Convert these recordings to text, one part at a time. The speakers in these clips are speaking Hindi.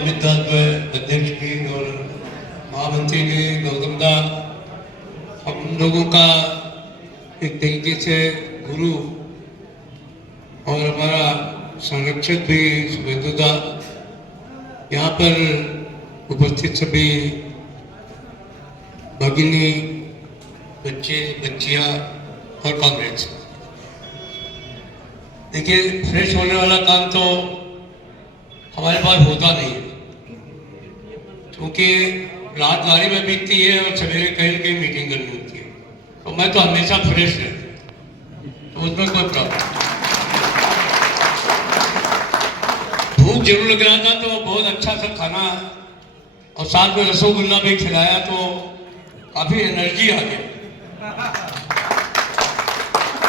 अमित दास अध्यक्ष जी और महामंत्री जी गौतम दा, हम लोगों का एक तरीके से गुरु और हमारा संरक्षक भी सुबेदु दा, यहाँ पर उपस्थित सभी भगिनी, बच्चे, बच्चियाँ और कॉमरेड्स। देखिए, फ्रेश होने वाला काम तो हमारे पास होता नहीं है, क्योंकि रात गाड़ी में बीतती है और सवेरे कहीं न कहीं मीटिंग करनी होती है। तो मैं तो हमेशा फ्रेश रहता हूँ, तो उसमें कोई प्रॉब्लम। भूख जरूर लग रहा था तो बहुत अच्छा सा खाना और साथ में रसगुल्ला भी खिलाया, तो काफी एनर्जी आ गई।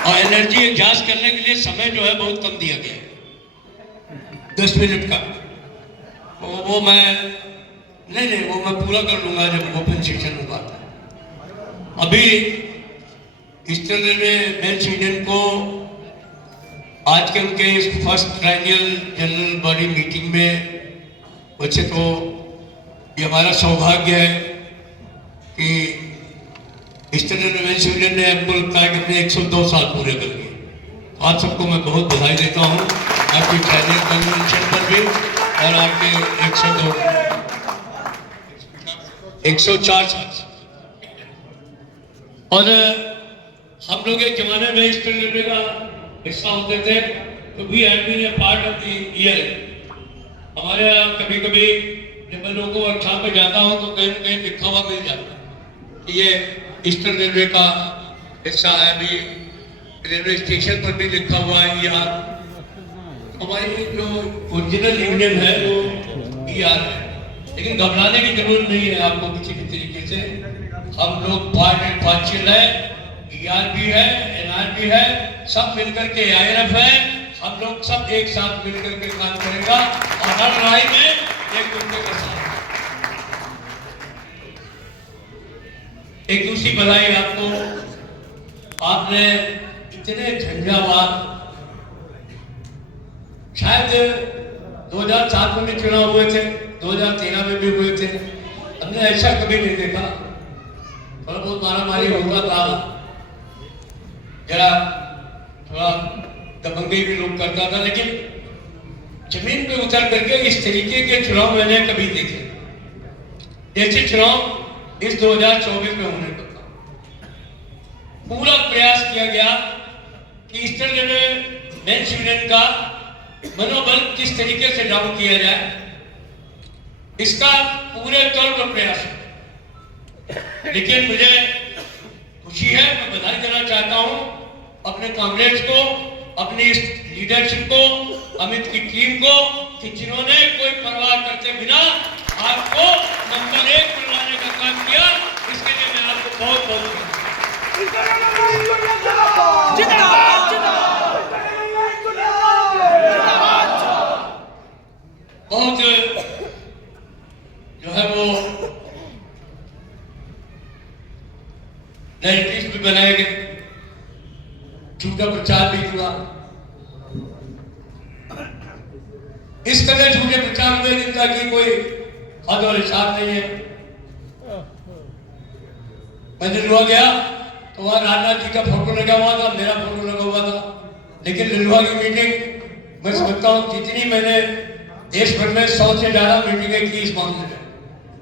और एनर्जी एडजस्ट करने के लिए समय जो है बहुत कम दिया गया, 10 मिनट का। वो मैं पूरा कर लूंगा जब ओपन सेशन होगा। अभी ईस्टर्न रेलवे मेंस यूनियन को आज के उनके इस फर्स्ट ट्राइनियल जनरल बॉडी मीटिंग में, वैसे तो ये हमारा सौभाग्य है कि ईस्टर्न रेलवे मेंस यूनियन ने हमको लगता है कि अपने 102 साल पूरे कर लिए। तो आप सबको मैं बहुत बधाई देता हूँ आपकी ट्राइनियल कन्वेंशन पर भी और आपके 104 साल। और हम लोग एक जमाने में ईस्टर्न रेलवे का हिस्सा होते थे, तो we had been a part of the year. हमारे यहाँ कभी कभी जब मैं लोगों वर्कशॉप पे जाता हूँ तो कहीं न कहीं लिखा हुआ मिल जाता है कि ये ईस्टर्न रेलवे का हिस्सा है। अभी रेलवे स्टेशन पर भी लिखा हुआ है ER। हमारी जो ओरिजिनल यूनियन है वो ER है, लेकिन घबराने की जरूरत नहीं है आपको किसी भी तरीके से। हम लोग पार्ट एंड पार्शियल है, ER भी है, NR भी है, सब मिलकर के IRF है। हम लोग सब एक साथ मिलकर के काम करेगा और हर लड़ाई में एक दूसरे के साथ। एक दूसरी बधाई आपको, आपने इतने झंझावात, शायद 2007 में भी चुनाव हुए थे, 2013 में भी हुए थे, हमने ऐसा कभी नहीं देखा। थोड़ा बहुत मारामारी होता था, जरा थोड़ा दबंगई भी लोग करता था, लेकिन जमीन पे उतर करके इस तरीके के चुनाव मैंने कभी देखे जैसे चुनाव इस 2024 में होने का था। पूरा प्रयास किया गया कि ईस्टर्न रेलवे मेंस यूनियन का मनोबल किस तरीके से डाउन किया जाए, इसका पूरे तौर पर प्रयास है। लेकिन मुझे खुशी है, मैं बधाई देना चाहता हूं अपने कांग्रेस को, अपनी इस लीडरशिप को, अमित की टीम को, कि जिन्होंने कोई परवाह करते बिना आपको नंबर 1 पर लाने का काम किया। इसके लिए मैं आपको बहुत बहुत बहुत जो है वो नैरेटिव्स भी बनाए गए, झूठा प्रचार भी हुआ। इस तरह झूठे प्रचार हुए जिनका कि कोई हद और हिसाब नहीं है। मैं लिलुआ गया तो वहां राजनाथ जी का फोटो लगा हुआ था, मेरा फोटो लगा हुआ था, लेकिन लिलुआ की मीटिंग मैं समझता हूँ जितनी मैंने देश भर में 100 से ज्यादा मीटिंगें की इस मामले में,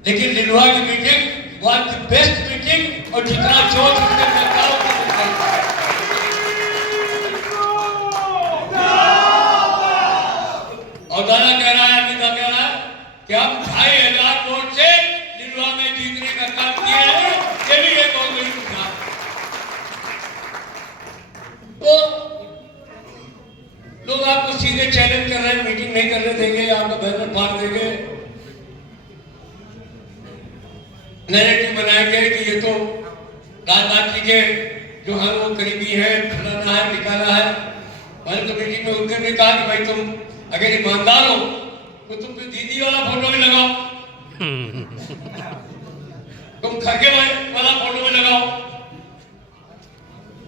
लेकिन लिलुआ की meeting one the best meeting. और जितना जोश उसने नेताओं को और दादा कह रहा है, अमिता कह रहा है कि हम 2500 वोट से लिलुआ में जीतने का काम किए हैं। ये भी एक बहुत बड़ी घटना। तो लोग आपको सीधे चैलेंज कर रहे हैं, मीटिंग नहीं करने देंगे, आपका बैनर फाड़ देंगे, नैरेटिव बनाएंगे कि ये तो राजनाथ जी के जो है वो करीबी है, फलाना है, निकाला है। मैंने तो मीटिंग में उनके भी कहा कि भाई तुम अगर ईमानदार हो तो तुम तो दीदी वाला फोटो भी लगाओ, तुम खड़गे वाला फोटो भी लगाओ,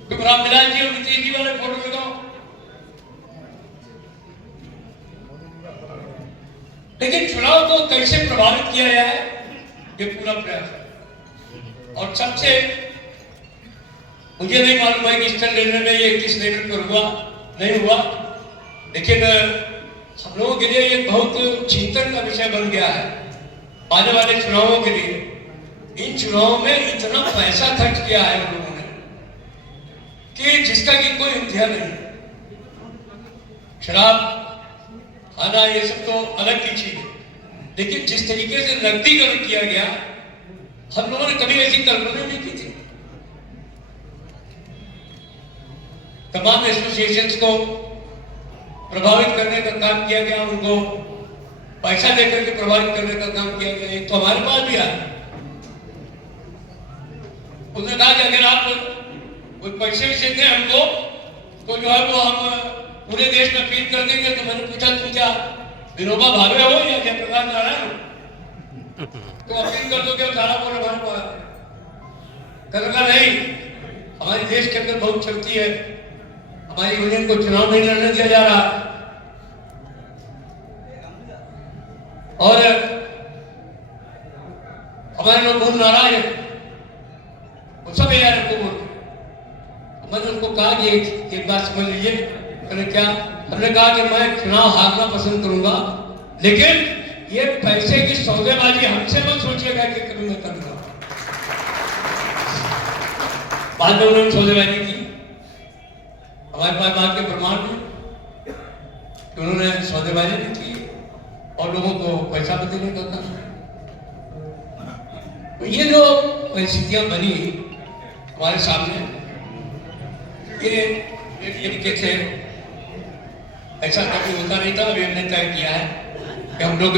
तुम रामविलास जी और नीतीश जी वाले फोटो लगाओ। लेकिन चुनाव को कैसे प्रभावित किया गया है ये पूरा प्रयास है। और सबसे मुझे नहीं मालूम है कि स्टैंड लेने में ये किस लेवल पर हुआ नहीं हुआ, लेकिन हम लोगों के लिए ये बहुत चिंतन का विषय बन गया है आने वाले चुनावों के लिए। इन चुनावों में इतना पैसा खर्च किया है उन लोगों ने कि जिसका कि कोई इंतहा नहीं। शराब खाना ये सब तो अलग की चीज है, लेकिन जिस तरीके से नकदीकरण किया गया हम लोगों ने कभी ऐसी कल्पना नहीं की थी। तमाम एसोसिएशंस को प्रभावित करने का काम किया गया, उनको पैसा देकर के प्रभावित करने का काम किया गया। एक तो हमारे पास भी आया, उसने कहा कि अगर आप कोई पैसे वैसे दें हमको तो जो है वो हम पूरे देश में अपील कर देंगे। तो मैंने पूछा तुम क्या विनोबा भावे हो या जयप्रकाश नारायण हो, तो अपील कर दो कि सारा बोल हमारे पास करना नहीं। हमारे देश के अंदर बहुत चलती है, हमारी यूनियन को चुनाव नहीं लड़ने दिया जा रहा और हमारे लोग बहुत नाराज है, वो सब यार को बोलते। मैंने उसको कहा कि एक बात समझ लीजिए, मैंने क्या, हमने कहा कि मैं चुनाव हारना पसंद करूंगा, लेकिन ये पैसे की सौदेबाजी हमसे मत सोचिएगा कि कभी मैं करूंगा। बाद में उन्होंने सौदेबाजी की, हमारे पास बात के प्रमाण हैं कि उन्होंने सौदेबाजी भी की और लोगों को पैसा भी देने का काम। तो ये जो परिस्थितियां बनी हमारे सामने, ये एक तरीके से ऐसा कभी होता नहीं था। अभी हमने तय किया है कि हम लोग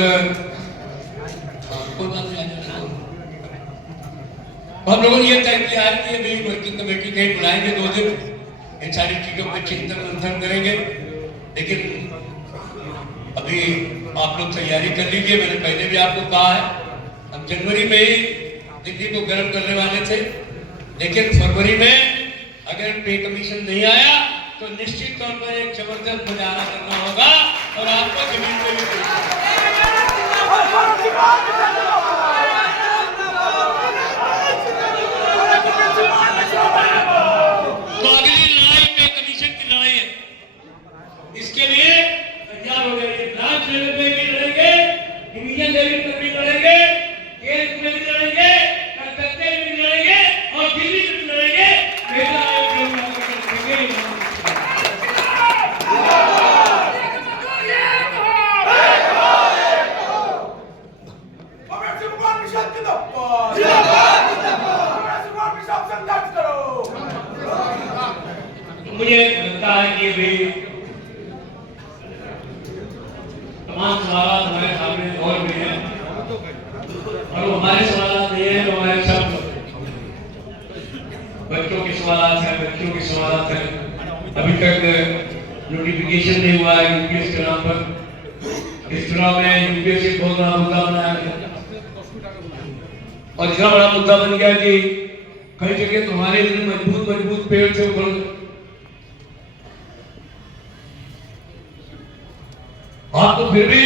हम लोगों ने ये तय किया है कि अभी वर्किंग कमेटी कहीं बुलाएंगे 2 दिन, इन सारी चीजों पर चिंतन मंथन करेंगे। लेकिन अभी आप लोग तैयारी कर लीजिए। मैंने पहले भी आपको कहा है हम जनवरी में ही दिल्ली को गर्म करने वाले थे, लेकिन फरवरी में अगर पे कमीशन नहीं आया तो निश्चित तौर पर एक जबरदस्त मुजाहरा करना होगा और आपको जमीन पे भी तो अगली लड़ाई पे कमीशन की लड़ाई है, इसके लिए तैयार हो गए। ब्रांच लेवल पे भी लड़ेंगे, डिवीजन लेवल पर भी लड़ेंगे, केंद्र में भी लड़ेंगे, कलकत्ते में भी लड़ेंगे और दिल्ली में भी लड़ेंगे। मुझे लगता है कि भी तमाम सवाल हमारे सामने और भी हैं और वो हमारे सवाल नहीं है, वो हमारे सब बच्चों के सवाल हैं, बच्चों के सवाल हैं। अभी तक नोटिफिकेशन नहीं हुआ है यूपीएस के नाम पर। इस चुनाव में यूपीएस एक बहुत बड़ा मुद्दा बनाया गया और इतना बड़ा मुद्दा बन गया कि कई जगह तुम्हारे इतने मजबूत पेड़ थे ऊपर, आप तो फिर भी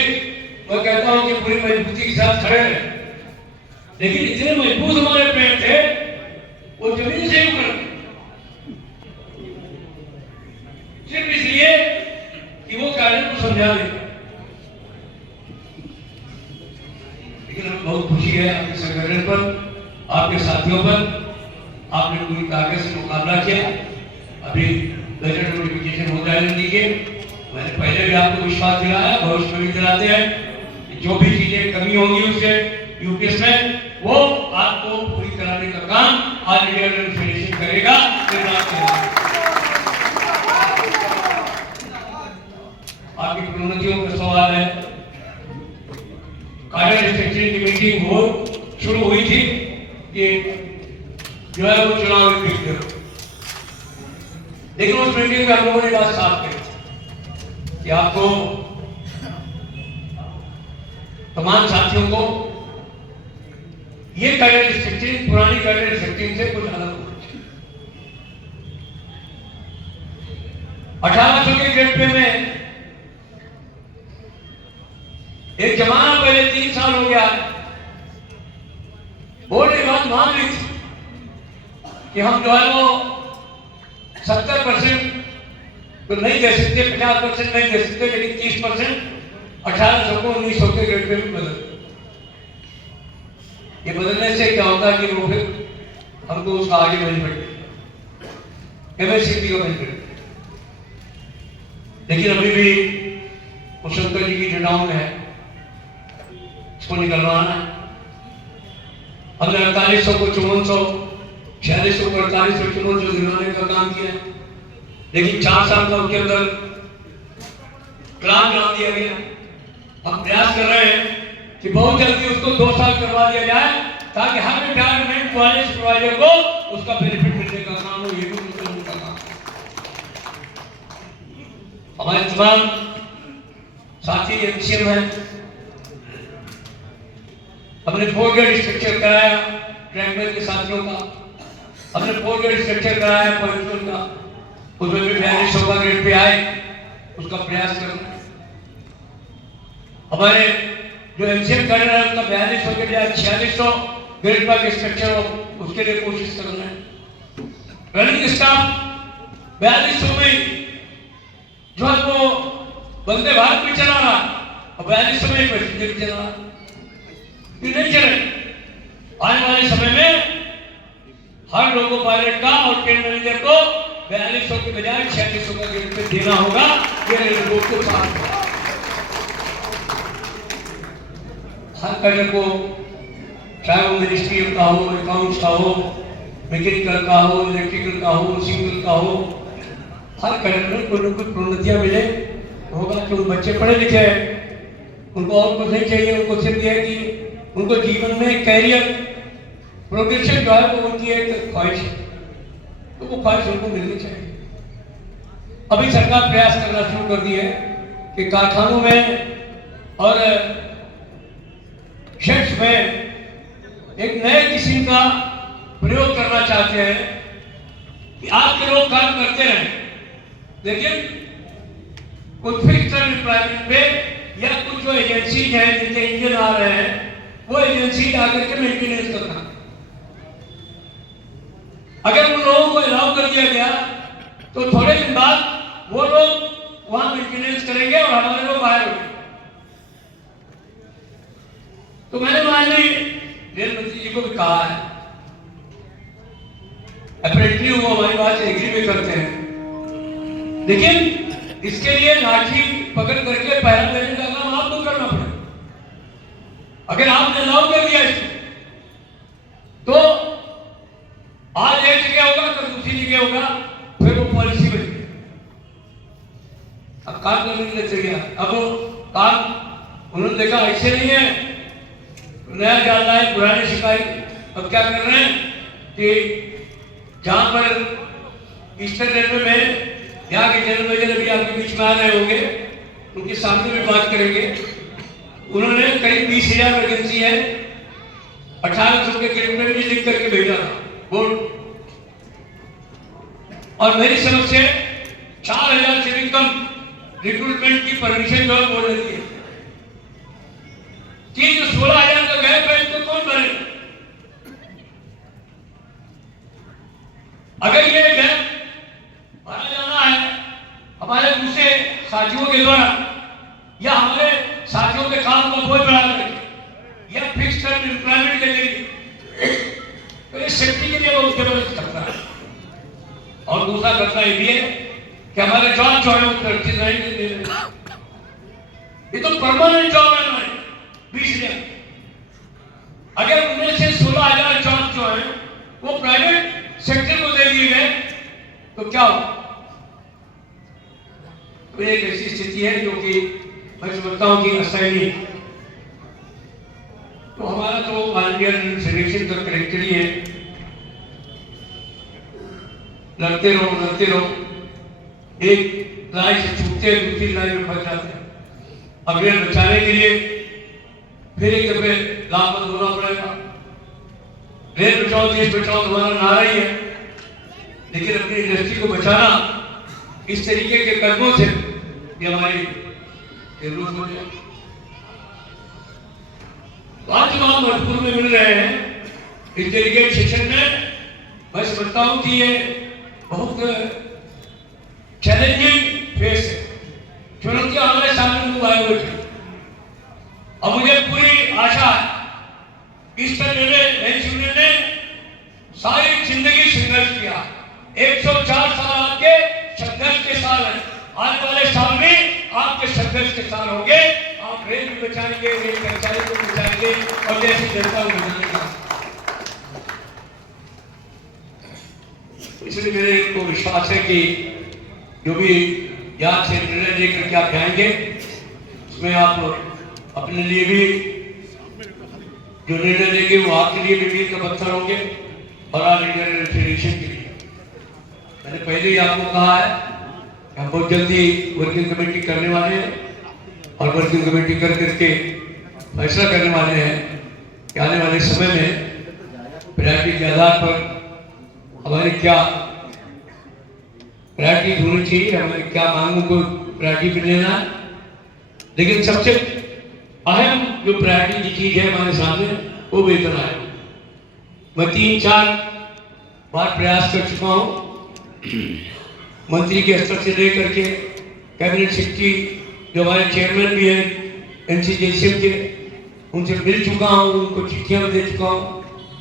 मैं कहता हूं कि पूरी मजबूती के साथ खड़े हैं, लेकिन इतने मजबूत हमारे पेड़ थे वो जमीन से उखड़ सिर्फ इसलिए कि वो कार्य को समझा दे। लेकिन हमें बहुत खुशी है आपके संगठन पर, आपके साथियों पर, आपने पूरी ताकत से मुकाबला किया। अभी बजट नोटिफिकेशन हो जाने दीजिए। मैंने पहले भी आपको विश्वास दिलाया, भविष्य में भी दिलाते हैं, जो भी चीजें कमी होगी उससे यूपीएस में वो आपको पूरी कराने का काम ऑल इंडिया फेडरेशन करेगा। आपकी प्रोन्नतियों का सवाल है। कार्य स्ट्रक्चरिंग की मीटिंग हो शुरू हुई थी कि जो है वो चुनाव लेकिन उस मीटिंग में हम लोगों ने बात साफ करी कि आपको तमाम साथियों को ये कैडर स्ट्रक्चरिंग पुरानी कैडर स्ट्रक्चरिंग से कुछ अलग होना चाहिए। 1800 के ग्रेड पे में एक जमाना पहले 3 साल हो गया है, बोर्ड ने बात मान ली थी कि हम जो है वो 70% तो नहीं दे सकते, 50% नहीं दे सकते, लेकिन 30% 1800 को 1900 के ग्रेड पे भी बदल। ये बदलने से क्या होता है कि वो फिर हमको उसका आगे बेनिफिट एमएससीपी का बेनिफिट, लेकिन अभी भी उस शंकर जी की जो डाउन है उसको निकलवाना है। हमने 4800 को 5400, 4600 को 4800, 5400 दिलवाने का काम किया, लेकिन 4 साल का उसके अंदर प्लान बना दिया गया। हम प्रयास कर रहे हैं कि बहुत जल्दी उसको 2 साल करवा दिया जाए, ताकि हर रिटायरमेंट वाले सुपरवाइजर को उसका बेनिफिट मिलने का काम हो। ये भी उनका काम। हमारे तमाम साथी एमसीएम हैं, हमने 4 ग्रेड स्ट्रक्चर कराया ट्रैकमैन के साथियों का, हमने 4 ग्रेड स्ट्रक्चर कराया पॉइंटल का, उसमें भी 4200 का ग्रेड पे आए, उसका प्रयास करना। हमारे जो एमसीएम कर रहे हैं उसका 4200 के बजाय 4600 ग्रेड का स्ट्रक्चर हो, उसके लिए कोशिश करना है। रनिंग स्टाफ 4200 में जो है वो वंदे भारत भी चला रहा और 4200 में पैसेंजर भी चला रहा, ये नहीं चले। आने वाले समय में हर लोगो पायलट का और ट्रेन मैनेजर को 4200 के बजाय 4600 का ग्रेड पे देना होगा। ये रेलवे बोर्ड को साथ हर कैडर को, चाहे वो मिनिस्ट्री का हो, अकाउंट्स का हो, मैकेनिकल का हो, इलेक्ट्रिकल का हो, सिविल का हो, हर कैडर में कोई न कोई प्रोन्नतियां मिले होगा। जो बच्चे पढ़े लिखे हैं उनको और कुछ नहीं चाहिए, उनको सिर्फ यह है कि उनको जीवन में कैरियर प्रोग्रेशन जो है वो उनकी एक ख्वाहिश है, तो वो ख्वाहिश उनको मिलनी चाहिए। अभी सरकार प्रयास करना शुरू कर दी है कि कारखानों में और शेड्स में एक नए किस्म का प्रयोग करना चाहते हैं कि आपके लोग काम करते रहें, लेकिन कुछ फिक्स टर्म एम्प्लॉयमेंट पे या कुछ जो एजेंसी हैं जिनके इंजन आ रहे हैं वो एजेंसी आकर के मेंटेनेंस करना। अगर उन लोगों को अलाउ कर दिया गया तो थोड़े दिन बाद वो लोग वहां मेंटेनेंस करेंगे और हमारे लोग बाहर होंगे। तो मैंने माननीय रेल मंत्री जी को भी कहा है, अपेरेंटली वो हमारी बात से एग्री भी करते हैं, लेकिन इसके लिए लाठी पकड़ करके पहरा देने का काम आपको करना पड़ेगा। अगर आपने अलाउ कर दिया इसको तो आज एक जगह होगा तो दूसरी जगह होगा, फिर वो पॉलिसी बनेगी। अब काम करने के लिए चाहिए, अब काम उन्होंने देखा ऐसे नहीं है, नया डालना है, पुरानी शिकायत। अब क्या कर रहे हैं कि जहां पर ईस्टर्न रेलवे में यहाँ के जनरल मैनेजर भी आपके बीच में आ रहे होंगे, उनके सामने भी बात करेंगे। उन्होंने करीब 20,000 वैकेंसी है, 1800 के ग्रेड में भी लिख करके भेजा बोर्ड, और मेरी समझ से 4000 से भी कम रिक्रूटमेंट की परमिशन जो है बोर्ड देती है। कि जो 16,000 का गैप है इसको कौन भरे? अगर ये गैप भरा जाना है हमारे दूसरे साथियों के द्वारा या हमारे साथियों के काम का बोझ बढ़ा करके या फिक्स टर्म एम्प्लॉयमेंट के लिए, तो ये सेफ्टी के लिए बहुत जबरदस्त खतरा है। और दूसरा खतरा ये भी है कि हमारे जॉब जो है वो सुरक्षित नहीं दे रहे। ये तो परमानेंट जॉब है हमारे 20,000, अगर उनमें से 16,000 जॉब जो है वो प्राइवेट सेक्टर को दे दिए गए तो क्या हो? तो एक ऐसी स्थिति है जो कि मैं समझता हूं कि अस्थायी। तो हमारा तो वॉलंटियर सिलेक्शन का करेक्टर ही है, लड़ते रहो, एक लाइन से छूटते हैं दूसरी लाइन में फंस जाते हैं। अब रेल बचाने के लिए फिर एक दफे लाभबंद होना पड़ेगा। रेल बचाओ देश बचाओ हमारा नारा ही है, लेकिन अपनी इंडस्ट्री को बचाना इस तरीके के कदमों से ये हमारी जरूरत हो जाए। जब आप मणिपुर में मिल रहे हैं इस डेलीगेट सेशन में, मैं समझता हूँ कि ये बहुत चैलेंजिंग फेस है, चुनौतियां हमारे सामने लोग आए हुए थे। अब मुझे पूरी आशा है इस तरह ने सारी जिंदगी संघर्ष किया, 104 साल आपके संघर्ष के साल है, आने वाले साल में आपके संघर्ष के साल होंगे। आप रेल भी बचाएंगे, रेल कर्मचारी को बचाएंगे और देश की जनता को बचाएंगे। इसलिए मेरे को विश्वास है कि जो भी याद से निर्णय लेकर के आप जाएंगे उसमें आप अपने लिए भी जो निर्णय लेंगे वो आपके लिए भी मील का पत्थर होंगे और आज इंडियन फेडरेशन के लिए। मैंने पहले ही आपको कहा है कि हम बहुत जल्दी वर्किंग कमेटी करने वाले हैं और वर्किंग कमेटी कर करके फैसला करने वाले हैं कि आने वाले समय में प्रायोरिटी के आधार पर हमारी क्या प्रायोरिटी होनी चाहिए, हमारी क्या मांगों को प्रायोरिटी पे लेना है। लेकिन सबसे अहम जो प्रायोरिटी की चीज है हमारे सामने वो वेतन आयोग। मैं 3-4 बार प्रयास कर चुका हूँ, मंत्री के स्तर से लेकर के कैबिनेट सेक्रेटरी जो हमारे चेयरमैन भी हैं NCJCM के, उनसे मिल चुका हूँ, उनको चिट्ठियां भी दे चुका हूँ,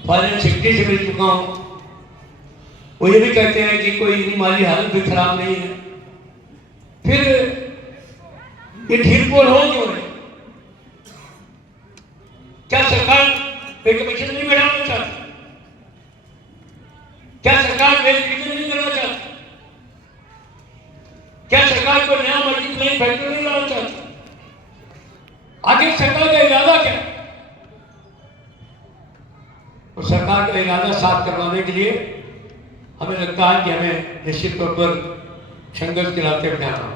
फाइनेंस सेक्रेटरी से मिल चुका हूँ। वो ये भी कहते हैं कि कोई माली हालत भी खराब नहीं है। फिर ये ढील बोल हो क्यों है? क्या सरकार पे कमीशन नहीं बढ़ाना चाहती? क्या सरकार वेरिफिकेशन नहीं करना चाहती? क्या सरकार को नया मल्टीप्लाइंग फैक्टर नहीं लाना चाहती? आखिर सरकार का इरादा क्या? और सरकार का इरादा साफ करवाने के लिए हमें लगता है कि हमें निश्चित तौर पर संघर्ष के रास्ते पर जाना है।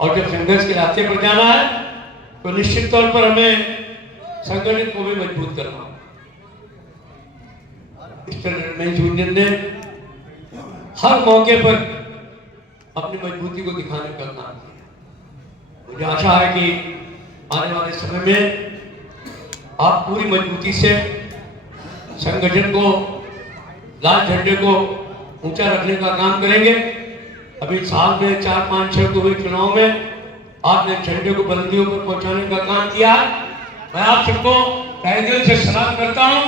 और जब संघर्ष के रास्ते पर जाना है तो निश्चित तौर पर हमें संगठन को भी मजबूत करना है। इंटरनेशनल यूनियन ने हर मौके पर अपनी मजबूती को दिखाने का काम किया। मुझे आशा है कि आने वाले समय में आप पूरी मजबूती से संगठन को, लाल झंडे को ऊंचा रखने का काम करेंगे। अभी साल में 4-5-6 को हुए चुनाव में आपने झंडे को बुलंदियों पर पहुंचाने का काम किया। मैं आप सबको तहे दिल से सलाम करता हूं,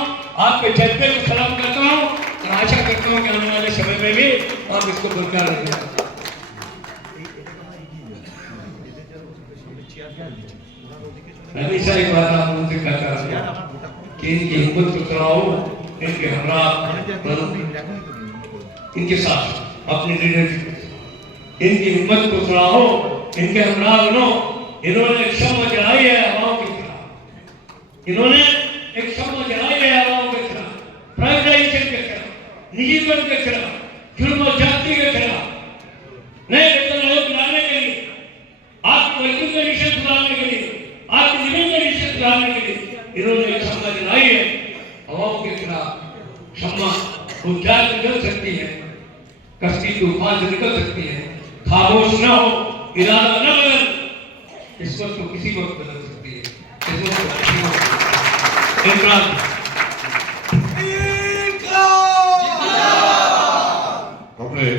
आपके जज्बे को सलाम करता हूं और आशा करता हूं कि आने वाले समय में भी आप इसको बरकरार रखें। हमेशा एक बात आप मुझसे कहता हूं कि इनकी हिम्मत को चलाओ, इनके हमरा इनके साथ अपनी लीडरशिप, इनकी हिम्मत को चलाओ, इनके हमरा बनो। इन्होंने एक शम्मा जलाई है हवाओं के खिलाफ, इन्होंने एक शम्मा जलाई है हवाओं के खिलाफ, प्राइवेटाइजेशन के खिलाफ, निजीकरण के खिलाफ, जुल्म और जाति के खिलाफ, नए वेतन आयोग लाने के लिए, आपकी वर्किंग कंडीशन सुधारने के लिए, आपकी लिविंग कंडीशन सुधारने के लिए इन्होंने एक शम्मा जलाई है हवाओं के खिलाफ। शम्मा ऊंचाई से जल सकती है, कश्ती तूफान से निकल सकती है, खामोश न हो, इरादा न बदल, इस वक्त तो किसी को बदल सकती है। इस वक्त